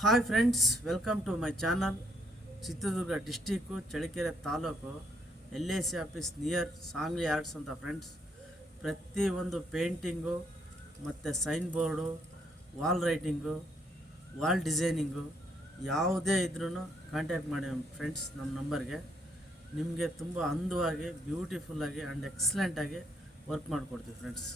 Hi friends, welcome to my channel. Chitradurga district, Challakere taluk, LIC office near Sangli arts ಅಂತ friends. ಪ್ರತಿಯೊಂದು painting ಮತ್ತು sign board, wall writing, wall designing ಯಾವುದೇ ಇದ್ರೂ contact ಮಾಡಿ friends. ನಮ್ಮ ನಂಬರ್ಗೆ ನಿಮಗೆ ತುಂಬ ಅಂದವಾಗಿ, ಬ್ಯೂಟಿಫುಲ್ಲಾಗಿ ಆ್ಯಂಡ್ ಎಕ್ಸಲೆಂಟಾಗಿ ವರ್ಕ್ ಮಾಡಿಕೊಡ್ತೀವಿ friends.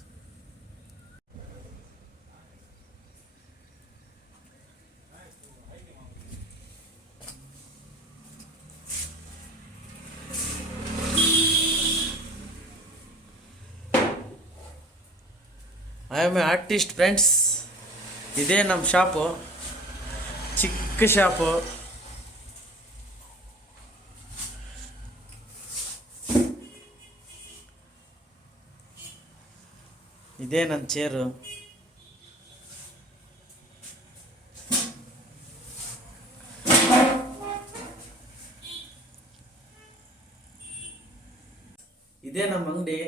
I am A artist friends. ಇದೇ ನಮ್ಮ ಶಾಪು, ಚಿಕ್ಕ ಶಾಪು. ಇದೇ ನನ್ನ ಚೇರು. ಇದೇ ನಮ್ಮ ಅಂಗಡಿ.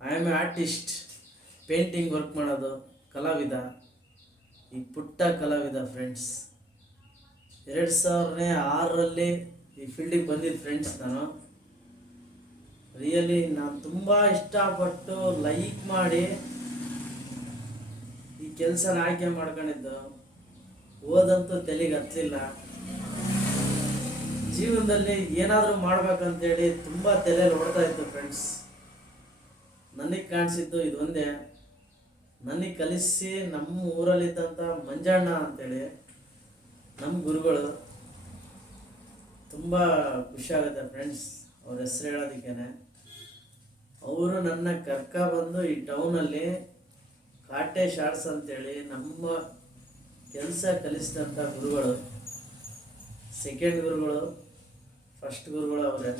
I am A artist, painting work ಮಾಡೋದು, ಕಲಾವಿದ, ಈ ಪುಟ್ಟ ಕಲಾವಿದ ಫ್ರೆಂಡ್ಸ್. 2006ರಲ್ಲಿ ಈ ಫೀಲ್ಡಿಗೆ ಬಂದಿದ್ದು ಫ್ರೆಂಡ್ಸ್. ನಾನು ತುಂಬ ಇಷ್ಟಪಟ್ಟು ಲೈಕ್ ಮಾಡಿ ಈ ಕೆಲಸನ ಆಯ್ಕೆ ಮಾಡ್ಕೊಂಡಿದ್ದು. ಓದಂತೂ ತಲೆಗೆ ಹತ್ತಲಿಲ್ಲ. ಜೀವನದಲ್ಲಿ ಏನಾದರೂ ಮಾಡ್ಬೇಕಂತೇಳಿ ತುಂಬ ತಲೆಯಲ್ಲಿ ಓಡ್ತಾ ಇತ್ತು ಫ್ರೆಂಡ್ಸ್. ನನಗೆ ಕಾಣಿಸಿದ್ದು ಇದೊಂದೇ. ನನಗೆ ಕಲಿಸಿ ನಮ್ಮ ಊರಲ್ಲಿದ್ದಂಥ ಮಂಜಣ್ಣ ಅಂತೇಳಿ ನಮ್ಮ ಗುರುಗಳು. ತುಂಬ ಖುಷಿಯಾಗುತ್ತೆ ಫ್ರೆಂಡ್ಸ್ ಅವ್ರ ಹೆಸರು ಹೇಳೋದಕ್ಕೇನೆ. ಅವರು ನನ್ನ ಬಂದು ಈ ಟೌನಲ್ಲಿ ಕಾಟೆ ಶಾರ್ಟ್ಸ್ ಅಂತೇಳಿ ನಮ್ಮ ಕೆಲಸ ಕಲಿಸಿದಂಥ ಗುರುಗಳು. ಸೆಕೆಂಡ್ ಗುರುಗಳು, ಫಸ್ಟ್ ಗುರುಗಳು ಅವರೇ.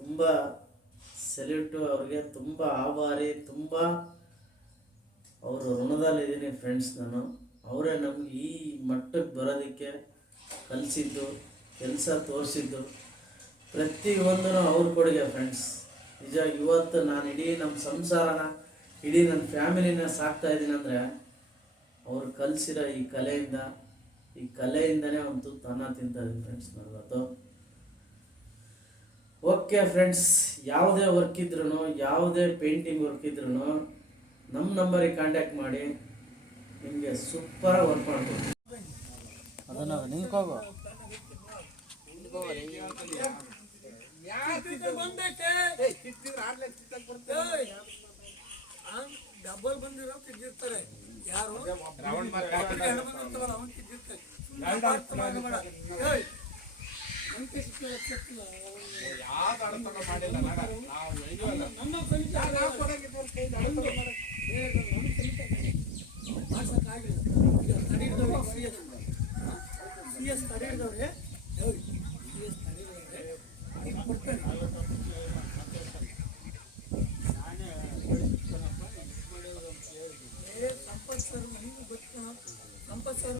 ತುಂಬ ಸೆಲ್ಯೂಟು ಅವ್ರಿಗೆ, ತುಂಬ ಆಭಾರಿ, ತುಂಬ ಅವರು ಋಣದಲ್ಲಿದ್ದೀನಿ ಫ್ರೆಂಡ್ಸ್. ಅವರೇ ನಮ್ಗೆ ಈ ಮಟ್ಟಕ್ಕೆ ಬರೋದಕ್ಕೆ ಕಲಿಸಿದ್ದು, ಕೆಲಸ ತೋರಿಸಿದ್ದು, ಪ್ರತಿಯೊಂದೂ ಅವ್ರ ಕೊಡುಗೆ ಫ್ರೆಂಡ್ಸ್. ನಿಜ, ಇವತ್ತು ನಾನು ಇಡೀ ನಮ್ಮ ಸಂಸಾರನ, ಇಡೀ ನನ್ನ ಫ್ಯಾಮಿಲಿನ ಸಾಕ್ತಾ ಇದ್ದೀನಿ ಅಂದರೆ ಅವ್ರು ಕಲಿಸಿರೋ ಈ ಕಲೆಯಿಂದನೇ ಒಂದು ಅನ್ನ ತಿಂತಾ ಇದ್ದೀನಿ ಫ್ರೆಂಡ್ಸ್ ಇವತ್ತು. ಓಕೆ ಫ್ರೆಂಡ್ಸ್, ಯಾವುದೇ ವರ್ಕ್ ಇದ್ರೂ, ಯಾವುದೇ ಪೇಂಟಿಂಗ್ ವರ್ಕ್ ಇದ್ರೂ ನಮ್ಮ ನಂಬರಿಗೆ ಕಾಂಟ್ಯಾಕ್ಟ್ ಮಾಡಿ, ನಿಮಗೆ ಸೂಪರ್ ವರ್ಕ್ ಮಾಡ್ತೀವಿ. ಅದನ್ನು ನಿಂತ್ಕೋಗೋ. ಡಬ್ಬಲ್ ಬಂದಿರೋ ತಿದ್ದಿರ್ತಾರೆ. ಯಾರು ಸಂಪತ್ ಸರ್ ನೀವು ಗೊತ್ತು. ಸಂಪತ್ ಸರ್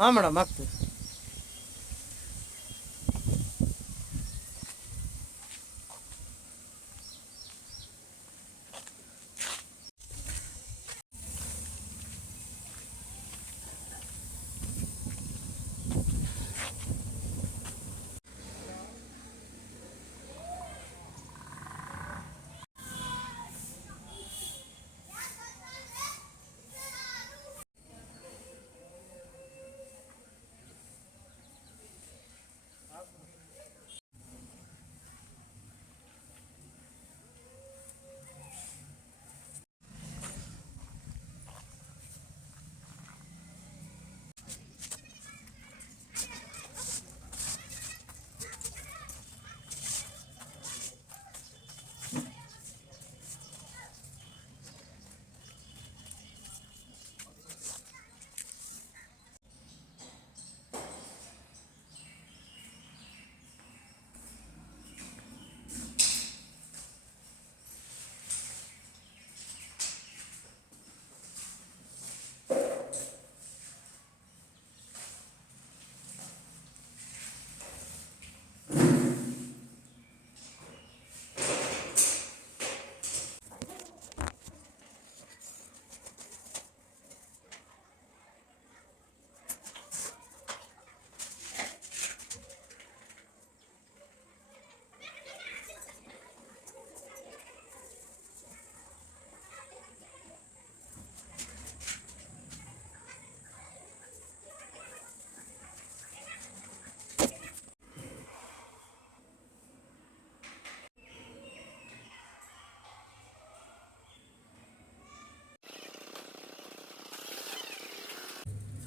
ಹಾಂ ಮೇಡಮ್, ಆಗ್ತೀವಿ.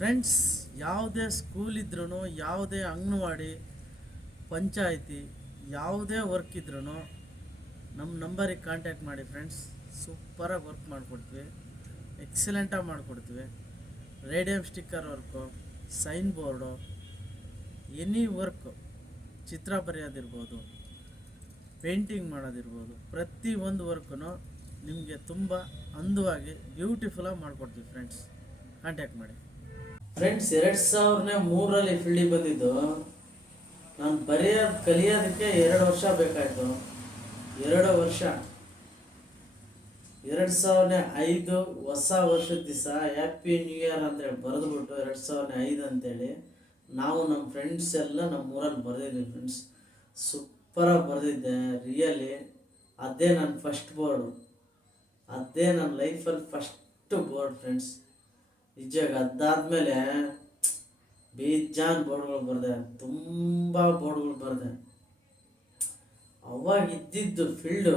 ಫ್ರೆಂಡ್ಸ್, ಯಾವುದೇ ಸ್ಕೂಲ್ ಇದ್ರೂ, ಯಾವುದೇ ಅಂಗನವಾಡಿ, ಪಂಚಾಯಿತಿ, ಯಾವುದೇ ವರ್ಕ್ ಇದ್ರೂ ನಮ್ಮ ನಂಬರಿಗೆ ಕಾಂಟ್ಯಾಕ್ಟ್ ಮಾಡಿ ಫ್ರೆಂಡ್ಸ್. ಸೂಪರಾಗಿ ವರ್ಕ್ ಮಾಡಿಕೊಡ್ತೀವಿ, ಎಕ್ಸಲೆಂಟಾಗಿ ಮಾಡಿಕೊಡ್ತೀವಿ. Radium sticker work, sign board, any work, ಚಿತ್ರ ಬರೆಯೋದಿರ್ಬೋದು, ಪೇಂಟಿಂಗ್ ಮಾಡೋದಿರ್ಬೋದು, ಪ್ರತಿಯೊಂದು ವರ್ಕು ನಿಮಗೆ ತುಂಬ ಅಂದವಾಗಿ ಬ್ಯೂಟಿಫುಲ್ಲಾಗಿ ಮಾಡಿಕೊಡ್ತೀವಿ ಫ್ರೆಂಡ್ಸ್. ಕಾಂಟ್ಯಾಕ್ಟ್ ಮಾಡಿ ಫ್ರೆಂಡ್ಸ್. 2003 ಫೀಲ್ಡಿಗೆ ಬಂದಿದ್ದು. ನಾನು ಕಲಿಯೋದಕ್ಕೆ 2 ವರ್ಷ ಬೇಕಾಯಿತು. 2 ವರ್ಷ 2005 ಹೊಸ ವರ್ಷದ ದಿವಸ ಹ್ಯಾಪಿ ನ್ಯೂ ಇಯರ್ ಅಂತೇಳಿ ಬರೆದ್ಬಿಟ್ಟು 2005 ಅಂತೇಳಿ ನಾವು ನಮ್ಮ ಫ್ರೆಂಡ್ಸ್ ಎಲ್ಲ ನಮ್ಮ ಊರಲ್ಲಿ ಬರೆದಿದ್ವಿ ಫ್ರೆಂಡ್ಸ್. ಸೂಪರಾಗಿ ಬರೆದಿದ್ದೆ ರಿಯಲಿ. ಅದೇ ನನ್ನ ಫಸ್ಟ್ ಬೋರ್ಡು, ಅದೇ ನನ್ನ ಲೈಫಲ್ಲಿ ಫಸ್ಟ್ ಬೋರ್ಡ್ ಫ್ರೆಂಡ್ಸ್. ನಿಜವಾಗಿ ಅದಾದಮೇಲೆ ಬೇಜಾನ್ ಬೋರ್ಡ್ಗಳು ಬರೆದೆ, ತುಂಬ ಬೋರ್ಡ್ಗಳು ಬರೆದೆ. ಅವಾಗ ಇದ್ದಿದ್ದು ಫೀಲ್ಡು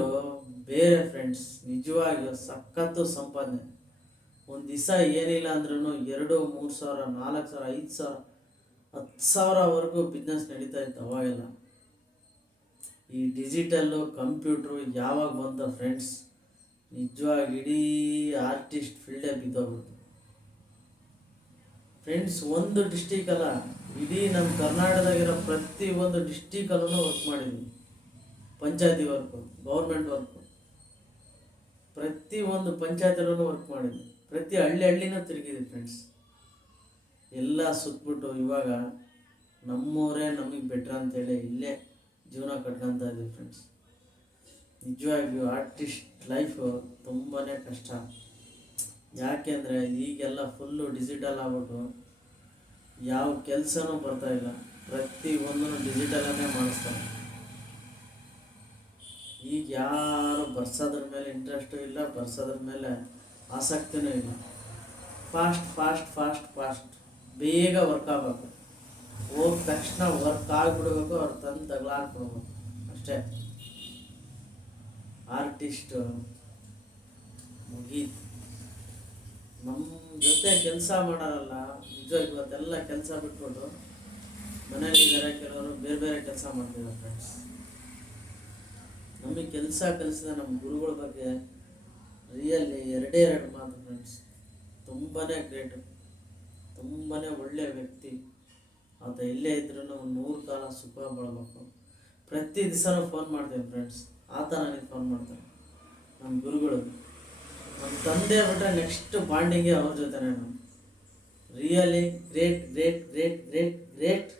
ಬೇರೆ ಫ್ರೆಂಡ್ಸ್. ನಿಜವಾಗಿಯೂ ಸಖತ್ತು ಸಂಪಾದನೆ. ಒಂದು ದಿವಸ ಏನಿಲ್ಲ ಅಂದ್ರೂ 2, 3 ಸಾವಿರ, 4 ಸಾವಿರ, 5 ಸಾವಿರ, 10 ಸಾವಿರವರೆಗೂ ಬಿಸ್ನೆಸ್ ನಡೀತಾ ಇತ್ತು ಅವಾಗೆಲ್ಲ. ಈ ಡಿಜಿಟಲ್ಲು, ಕಂಪ್ಯೂಟ್ರು ಯಾವಾಗ ಬಂತ ಫ್ರೆಂಡ್ಸ್, ನಿಜವಾಗಿ ಇಡೀ ಆರ್ಟಿಸ್ಟ್ ಫೀಲ್ಡೇ ಬಿದ್ದೋಗ್ಬಿಡ್ತು ಫ್ರೆಂಡ್ಸ್. ಒಂದು ಡಿಸ್ಟಿಕ್ ಅಲ್ಲ, ಇಡೀ ನಮ್ಮ ಕರ್ನಾಟಕದಾಗಿರೋ ಪ್ರತಿಯೊಂದು ಡಿಸ್ಟಿಕಲ್ಲೂ ವರ್ಕ್ ಮಾಡಿದ್ವಿ. ಪಂಚಾಯತಿ ವರ್ಕು, ಗೌರ್ಮೆಂಟ್ ವರ್ಕು, ಪ್ರತಿಯೊಂದು ಪಂಚಾಯತಿಯಲ್ಲೂ ವರ್ಕ್ ಮಾಡಿದ್ವಿ. ಪ್ರತಿ ಹಳ್ಳಿನೂ ತಿರುಗಿದ್ವಿ ಫ್ರೆಂಡ್ಸ್. ಎಲ್ಲ ಸುತ್ತಬಿಟ್ಟು ಇವಾಗ ನಮ್ಮವರೇ ನಮಗೆ ಬೆಟ್ರ್ ಅಂತೇಳಿ ಇಲ್ಲೇ ಜೀವನ ಕಟ್ಕೊತ ಇದ್ದೀವಿ ಫ್ರೆಂಡ್ಸ್. ನಿಜವಾಗಿಯೂ ಆರ್ಟಿಸ್ಟ್ ಲೈಫು ತುಂಬಾ ಕಷ್ಟ. ಯಾಕೆಂದರೆ ಈಗೆಲ್ಲ ಫುಲ್ಲು ಡಿಜಿಟಲ್ ಆಗ್ಬಿಟ್ಟು ಯಾವ ಕೆಲಸನೂ ಬರ್ತಾಯಿಲ್ಲ. ಪ್ರತಿಯೊಂದೂ ಡಿಜಿಟಲನ್ನೇ ಮಾಡಿಸ್ತಾರೆ. ಈಗ ಯಾರು ಬರ್ಸೋದ್ರ ಮೇಲೆ ಇಂಟ್ರೆಸ್ಟು ಇಲ್ಲ, ಬರ್ಸೋದ್ರ ಮೇಲೆ ಆಸಕ್ತಿನೂ ಇಲ್ಲ. ಫಾಸ್ಟ್ ಫಾಸ್ಟ್ ಫಾಸ್ಟ್ ಫಾಸ್ಟ್ ಬೇಗ ವರ್ಕ್ ಆಗಬೇಕು. ಹೋದ ತಕ್ಷಣ ವರ್ಕ್ ಆಗಿಬಿಡ್ಬೇಕು, ಅವ್ರು ತಂದು ತಗಲಾಕ್ಬಿಡ್ಬೇಕು ಅಷ್ಟೇ. ಆರ್ಟಿಸ್ಟು ಮುಗೀತು. ನಮ್ಮ ಜೊತೆ ಕೆಲಸ ಮಾಡೋರಲ್ಲ ನಿಜವಾಗಿ ಇವತ್ತೆಲ್ಲ ಕೆಲಸ ಬಿಟ್ಬಿಟ್ಟು ಮನೇಲಿದ್ದಾರೆ. ಕೆಲವರು ಬೇರೆ ಬೇರೆ ಕೆಲಸ ಮಾಡ್ತಿದ್ದಾರೆ ಫ್ರೆಂಡ್ಸ್. ನಮಗೆ ಕೆಲಸ ಕಲಿಸಿದ ನಮ್ಮ ಗುರುಗಳ ಬಗ್ಗೆ ರಿಯಲಿ 2 ಮಾತು ಫ್ರೆಂಡ್ಸ್. ತುಂಬಾ ಗ್ರೇಟು, ತುಂಬಾ ಒಳ್ಳೆಯ ವ್ಯಕ್ತಿ. ಆತ ಎಲ್ಲೇ ಇದ್ರೂ 100 ಕಾಲ ಸುಖ ಬಾಳಬೇಕು. ಪ್ರತಿ ದಿವಸನೂ ಫೋನ್ ಮಾಡ್ತೀನಿ ಫ್ರೆಂಡ್ಸ್. ಆತ ನನಗೆ ಫೋನ್ ಮಾಡ್ತಾರೆ. ನಮ್ಮ ಗುರುಗಳು, ನಮ್ಮ ತಂದೆ ಬಿಟ್ಟರೆ ನೆಕ್ಸ್ಟ್ ಬಾಂಡಿಂಗೇ ಅವ್ರ ಜೊತೆನೇ. ನಾನು really great great great great great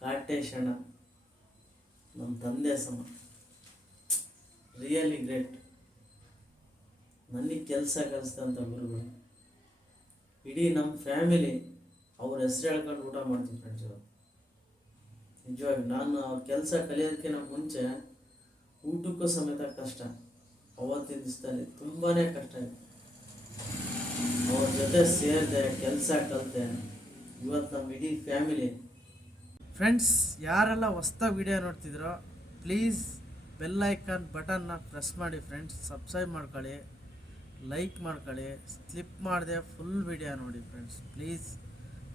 ಕಾಟೇಶಣ್ಣ ನಮ್ಮ ತಂದೆ ಸಮ. Really great. ನನಗೆ ಕೆಲಸ ಕಲಿಸಿದಂಥ ಗುರುಗಳು. ಇಡೀ ನಮ್ಮ ಫ್ಯಾಮಿಲಿ ಅವ್ರ ಹೆಸರು ಹೇಳ್ಕೊಂಡು ಊಟ ಮಾಡ್ತೀವಿ ಫ್ರೆಂಡ್ಸ್. ಇವಾಗ ನಿಜವಾಗಿ ನಾನು ಅವ್ರ ಕೆಲಸ ಕಲಿಯೋದಕ್ಕಿಂತ ಮುಂಚೆ ಊಟಕ್ಕೂ ಸಮೇತ ಕಷ್ಟ. ಅವತ್ತಿನ ದಿವಸದಲ್ಲಿ ತುಂಬಾ ಕಷ್ಟ ಇದೆ. ಅವ್ರ ಜೊತೆ ಸೇರಿದೆ, ಕೆಲಸ ಕಲಿತೆ. ಇವತ್ತು ನಮ್ಮ ಇಡೀ ಫ್ಯಾಮಿಲಿ. ಫ್ರೆಂಡ್ಸ್, ಯಾರೆಲ್ಲ ಹೊಸ್ದಾಗಿ ವಿಡಿಯೋ ನೋಡ್ತಿದ್ರೋ ಪ್ಲೀಸ್ ಬೆಲ್ ಐಕಾನ್ ಬಟನ್ನ ಪ್ರೆಸ್ ಮಾಡಿ ಫ್ರೆಂಡ್ಸ್. ಸಬ್ಸ್ಕ್ರೈಬ್ ಮಾಡ್ಕೊಳ್ಳಿ, ಲೈಕ್ ಮಾಡ್ಕೊಳ್ಳಿ, ಸ್ಲಿಪ್ ಮಾಡಿದೆ ಫುಲ್ ವಿಡಿಯೋ ನೋಡಿ ಫ್ರೆಂಡ್ಸ್. ಪ್ಲೀಸ್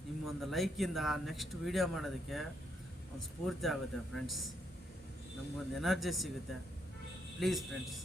ನಿಮ್ಮೊಂದು ಲೈಕಿಂದ ನೆಕ್ಸ್ಟ್ ವಿಡಿಯೋ ಮಾಡೋದಕ್ಕೆ ಒಂದು ಸ್ಫೂರ್ತಿ ಆಗುತ್ತೆ ಫ್ರೆಂಡ್ಸ್. ನಮಗೊಂದು ಎನರ್ಜಿ ಸಿಗುತ್ತೆ. Please friends.